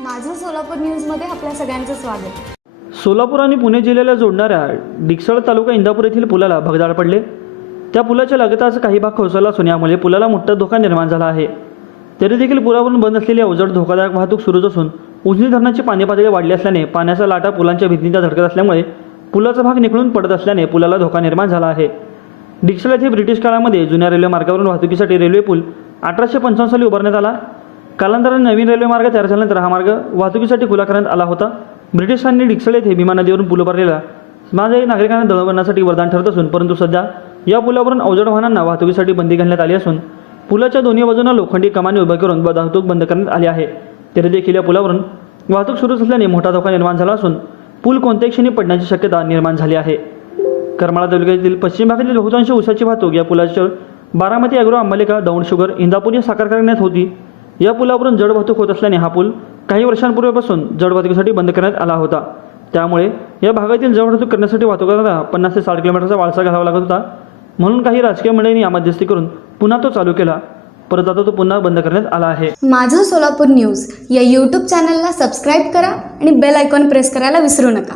माझं सोलापूर न्यूजमध्ये आपल्या सगळ्यांचं स्वागत. सोलापूर आणि पुणे जिल्ह्याला जोडणाऱ्या डिकसळ तालुका इंदापूर येथील पुलाला भगदाड पडले. त्या पुलाच्या लगताच काही भाग कोसळला असून यामुळे पुलाला मोठा धोका निर्माण झाला आहे. तरी देखील पुलावरून बंद असलेली अवजड धोकादायक वाहतूक सुरूच असून उजनी धरणाची पाणी पातळी वाढली असल्याने पाण्याचा लाटा पुलांच्या भिंतींचा धडकत असल्यामुळे पुलाचा भाग निखळून पडत असल्याने पुलाला धोका निर्माण झाला आहे. डिक्सळ येथे ब्रिटिश काळामध्ये जुन्या रेल्वे मार्गावरून वाहतुकीसाठी रेल्वे पूल अठराशे पंचावन्न साली उभारण्यात आला. कालांतराने नवीन रेल्वे मार्ग तयार झाल्यानंतर हा मार्ग वाहतुकीसाठी खुला करण्यात आला होता. ब्रिटिशांनी डिक्सळ येथे भीमा नदीवरून पूल उभारलेला. माझ्याही नागरिकांना दळवण्यासाठी वरदान ठरत असून परंतु सध्या या पुलावरून अवजड वाहनांना वाहतुकीसाठी बंदी घालण्यात आली असून पुलाच्या दोन्ही बाजूंना लोखंडी कमानी उभे करून वाहतूक बंद करण्यात आली आहे. तरी देखील या पुलावरून वाहतूक सुरू असल्याने मोठा धोका निर्माण झाला असून पूल कोणत्याही क्षणी पडण्याची शक्यता निर्माण झाली आहे. करमाळा तालुक्यातील पश्चिम भागातील बहुतांश ऊसाची वाहतूक या पुलाच्या बारामती अॅग्रो अंबालिका दौंड शुगर इंदापूर या साखर कारखान्यात होती. या पुलावरून जड वाहतूक होत असल्याने हा पूल काही वर्षांपूर्वीपासून जड वाहतुकीसाठी बंद करण्यात आला होता. त्यामुळे या भागातील जड वाहतूक करण्यासाठी वाहतुकांना पन्नास ते साठ किलोमीटरचा वाळसा घालावा लागत होता. म्हणून काही राजकीय मंडळींनी या मध्यस्थी करून पुन्हा तो चालू केला. परत आता तो पुन्हा बंद करण्यात आला आहे. माझं सोलापूर न्यूज या यूट्यूब चॅनलला सबस्क्राईब करा आणि बेल आयकॉन प्रेस करायला विसरू नका.